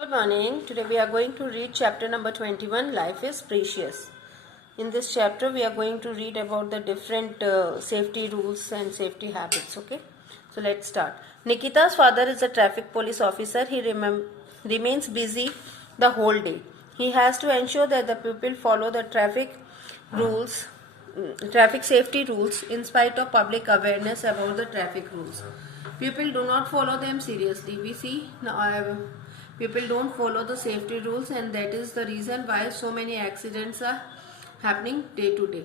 Good morning. Today we are going to read chapter number 21, Life is Precious. In this chapter we are going to read about the different safety rules and safety habits. Okay, so let's start. Nikita's father is a traffic police officer. He remains busy the whole day. He has to ensure that the people follow the rules, traffic safety rules in spite of public awareness about the traffic rules. People do not follow them seriously. We see now people don't follow the safety rules, and that is the reason why so many accidents are happening day to day.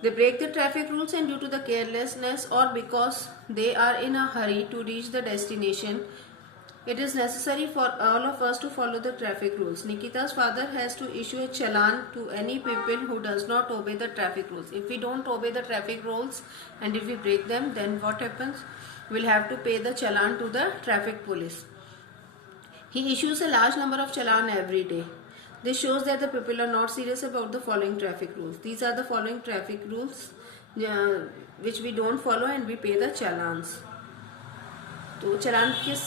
They break the traffic rules, and due to the carelessness or because they are in a hurry to reach the destination, it is necessary for all of us to follow the traffic rules. Nikita's father has to issue a challan to any people who does not obey the traffic rules. If we don't obey the traffic rules and if we break them, then what happens? We'll have to pay the challan to the traffic police. He issues a large number of challan every day. This shows that the people are not serious about the following traffic rules. These are the following traffic rules which we don't follow and we pay the challans. तो चलान किस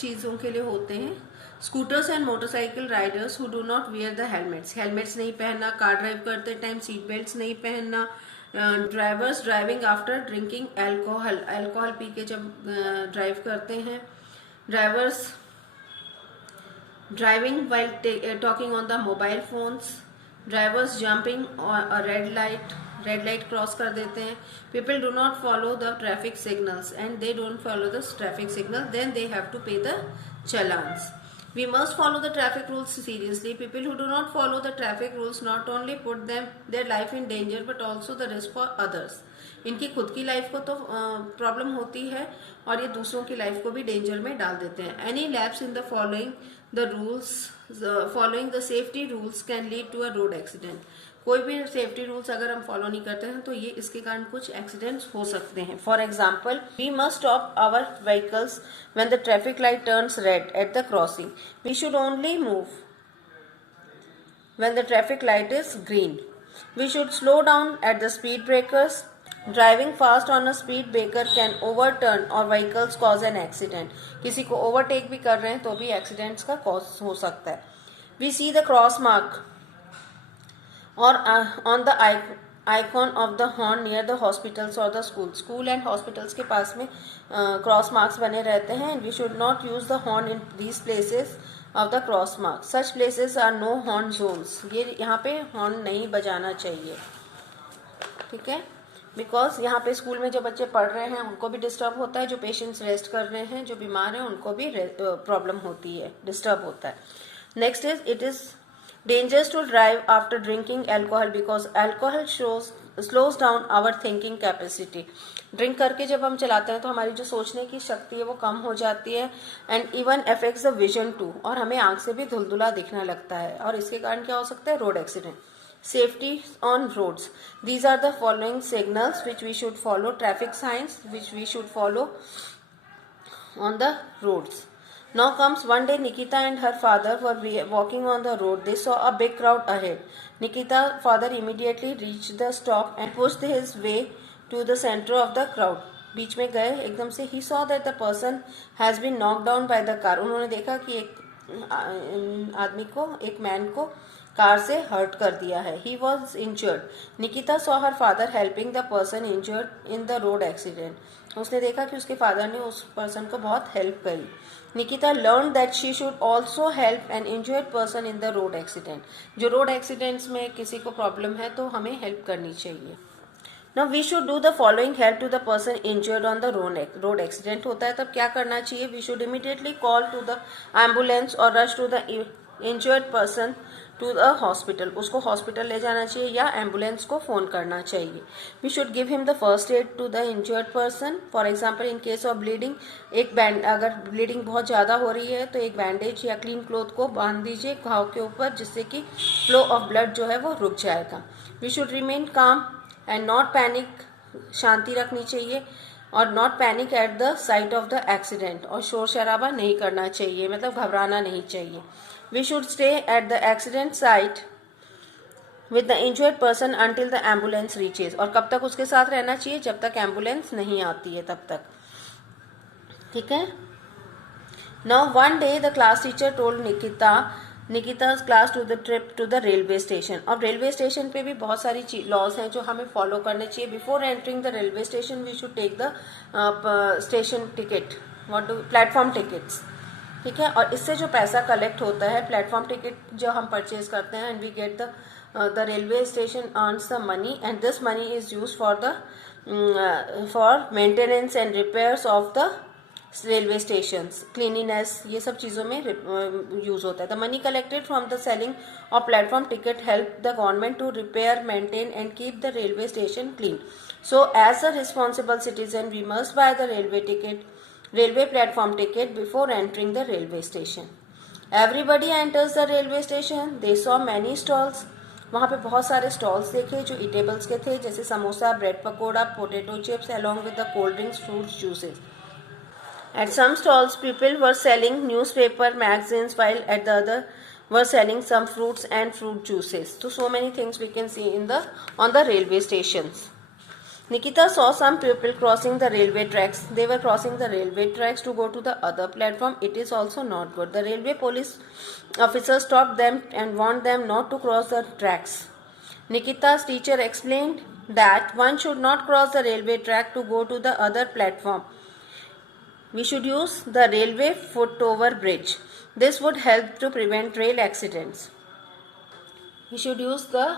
चीज़ों के लिए होते हैं? Scooters and motorcycle riders who do not wear the helmets. Helmets नहीं पहनना, car drive करते टाइम सीट बेल्ट नहीं पहनना, drivers driving after drinking alcohol, alcohol पी के जब ड्राइव करते हैं, drivers driving while talking on the mobile phones, drivers jumping a red light cross कर देते हैं, people do not follow the traffic signals and they don't follow the traffic signal, then they have to pay the challans. We must follow the traffic rules seriously. People who do not follow the traffic rules not only put their life in danger but also the risk for others. इनकी खुद की life को तो problem होती है और ये दूसरों की लाइफ को भी डेंजर में डाल देते हैं. Any lapse in the following the safety rules can lead to a road accident. कोई भी सेफ्टी रूल्स अगर हम फॉलो नहीं करते हैं तो ये इसके कारण कुछ एक्सीडेंट्स हो सकते हैं. For example, we must stop our vehicles when the traffic light turns red at the crossing. We should only move when the traffic light is green. We should slow down at the speed breakers. Driving fast on a speed breaker can overturn our vehicles cause an accident. किसी को overtake भी कर रहे हैं तो भी accidents का cause हो सकता है. We see the cross mark और on the icon of the horn near the hospitals और द स्कूल एंड हॉस्पिटल्स के पास में क्रॉस मार्क्स बने रहते हैं. And we should not use the horn in these places of the cross mark. Such places are no horn zones. ये यहाँ पे हॉर्न नहीं बजाना चाहिए, ठीक है, बिकॉज यहाँ पे स्कूल में जो बच्चे पढ़ रहे हैं उनको भी डिस्टर्ब होता है, जो पेशेंट्स रेस्ट कर रहे हैं, जो बीमार हैं उनको भी प्रॉब्लम होती है, डिस्टर्ब होता है. Next is, it is dangerous to drive after drinking alcohol because alcohol slows down our thinking capacity. Drink करके जब हम चलाते हैं तो हमारी जो सोचने की शक्ति है वो कम हो जाती है and even affects the vision too. और हमें आंख से भी धुलधुला दिखने लगता है और इसके कारण क्या हो सकता है? Road accident. Safety on roads. These are the following signals which we should follow. Traffic signs which we should follow on the roads. Now comes one day Nikita and her father were walking on the road. They saw a big crowd ahead. Nikita's father immediately reached the stop and pushed his way to the center of the crowd. बीच में गए एकदम से. He saw that the person has been knocked down by the car. उन्होंने देखा कि एक आदमी को, एक मैन को कार से हर्ट कर दिया है. He was injured. Nikita saw her father helping the person injured in the road accident. उसने देखा कि उसके फादर ने उस पर्सन को बहुत हेल्प करी. Nikita learned that she should also help an injured person in the road accident. जो रोड एक्सीडेंट्स में किसी को प्रॉब्लम है तो हमें हेल्प करनी चाहिए. Now we should do the following help to the person injured on the road accident. होता है तब क्या करना चाहिए? We should immediately call to the ambulance or rush to the injured person to the hospital. उसको hospital ले जाना चाहिए या एम्बुलेंस को फोन करना चाहिए. We should give him the first aid to the injured person. For example, in case of bleeding, अगर bleeding बहुत ज़्यादा हो रही है तो एक बैंडेज या क्लीन क्लॉथ को बांध दीजिए घाव के ऊपर, जिससे कि फ्लो ऑफ ब्लड जो है वो रुक जाएगा. We should remain calm and not panic. शांति रखनी चाहिए और not panic at the site of the accident. और शोर शराबा नहीं करना चाहिए, मतलब घबराना नहीं चाहिए. We should stay at the accident site with the injured person until the ambulance reaches. और कब तक उसके साथ रहना चाहिए? जब तक एम्बुलेंस नहीं आती है तब तक, ठीक है. Now one day the class teacher told Nikita's class to the trip to the railway station. अब रेलवे स्टेशन पे भी बहुत सारी लॉज हैं जो हमें फॉलो करने चाहिए. Before entering the railway station we should take the station ticket, platform tickets. ठीक है. और इससे जो पैसा कलेक्ट होता है, प्लेटफॉर्म टिकट जो हम परचेज करते हैं, and we get the railway station earns the money, and this money is use for maintenance and repairs of the railway station, cleanliness, ये सब चीज़ों में यूज होता है. The money collected from the selling of platform ticket help the government to repair, maintain and keep the railway station clean. So as a responsible citizen we must buy the railway platform ticket before entering the railway station. Everybody enters the railway station. They saw many stalls. वहाँ पे बहुत सारे stalls देखे जो eatables के थे, जैसे samosa, bread pakora, potato chips along with the cold drinks, fruits, juices. At some stalls, people were selling newspaper, magazines, while at the other were selling some fruits and fruit juices. So many things we can see on the railway stations. Nikita saw some people crossing the railway tracks. They were crossing the railway tracks to go to the other platform. It is also not good. The railway police officer stopped them and warned them not to cross the tracks. Nikita's teacher explained that one should not cross the railway track to go to the other platform. We should use the railway foot-over bridge. This would help to prevent rail accidents. We should use the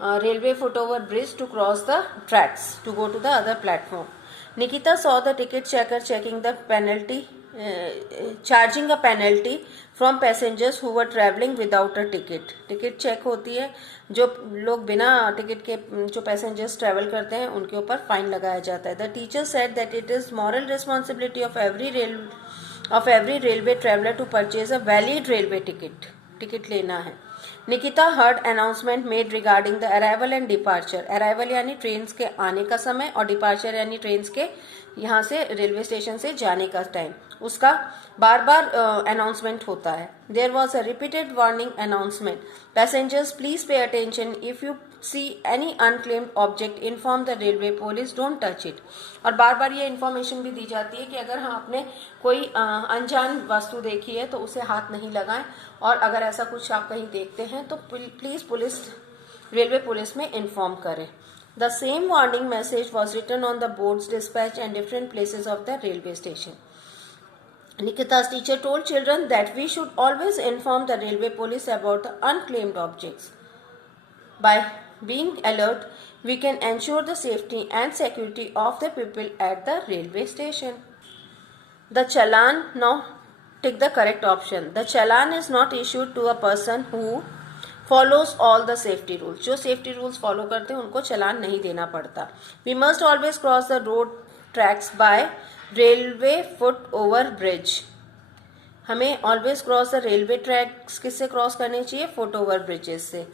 railway foot-over bridge to cross the tracks to go to the other platform. Nikita saw the ticket checker charging a penalty from passengers who were traveling without a ticket. Ticket check होती है, जो लोग बिना ticket के जो passengers travel करते हैं उनके ऊपर फाइन लगाया जाता है. The teacher said that it is moral responsibility of every railway traveler to purchase a valid railway ticket. Ticket लेना है. Nikita heard announcement made regarding the arrival and departure. Arrival यानी ट्रेन के आने का समय, और डिपार्चर यानी train के यहाँ से रेलवे स्टेशन से जाने का टाइम, उसका बार बार अनाउंसमेंट होता है. There was a repeated warning announcement. Passengers, please pay attention. If you see any unclaimed object, inform the railway police. Don't touch it. और बार बार ये इन्फॉर्मेशन भी दी जाती है कि अगर हम अपने कोई अनजान वस्तु देखी है तो उसे हाथ नहीं लगाएं, और अगर ऐसा कुछ आप कहीं देखते हैं तो प्लीज रेलवे पुलिस में इन्फॉर्म करें. The same warning message was written on the boards dispatched in different places of the railway station. Nikita's teacher told children that we should always inform the railway police about the unclaimed objects. By being alert, we can ensure the safety and security of the people at the railway station. The challan, now take the correct option. The challan is not issued to a person who follows all the safety rules. जो safety rules follow करते हैं उनको चलान नहीं देना पड़ता. We must always cross the road tracks by railway foot over bridge. हमें always cross the railway tracks किससे cross करने चाहिए? foot over bridges से.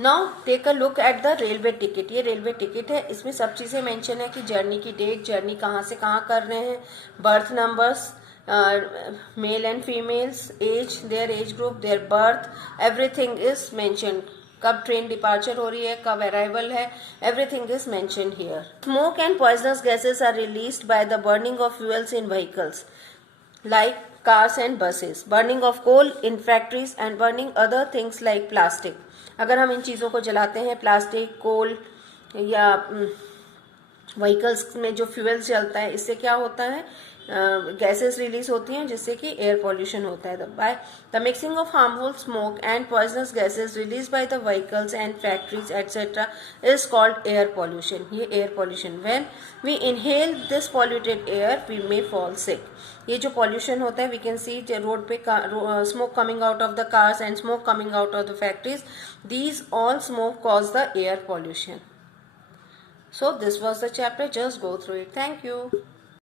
Now take a look at the railway ticket. ये रेलवे टिकट है, इसमें सब चीज़ें मेंशन है कि जर्नी की डेट, जर्नी कहाँ से कहाँ कर रहे हैं, berth numbers, male and females, age, their age group, their berth, everything is mention. कब ट्रेन डिपार्चर हो रही है, कब अराइवल है, everything is mention here. Smoke and poisonous gases are released by the burning of fuels in vehicles like cars and buses, burning of coal in factories and burning other things like plastic. अगर हम इन चीज़ों को जलाते हैं, plastic, कोल या vehicles में जो fuels जलता है, इससे क्या होता है? गैसेस रिलीज होती हैं जिससे कि एयर पॉल्यूशन होता है. By the mixing of harmful smoke and poisonous gases release by the vehicles and factories etcetera is called air pollution. ये air pollution. When we inhale this polluted air we may fall sick. ये जो pollution होता है, we can see road पे smoke coming out of the cars and smoke coming out of the factories. These all smoke cause the air pollution. So this was the chapter. Just go through it. Thank you.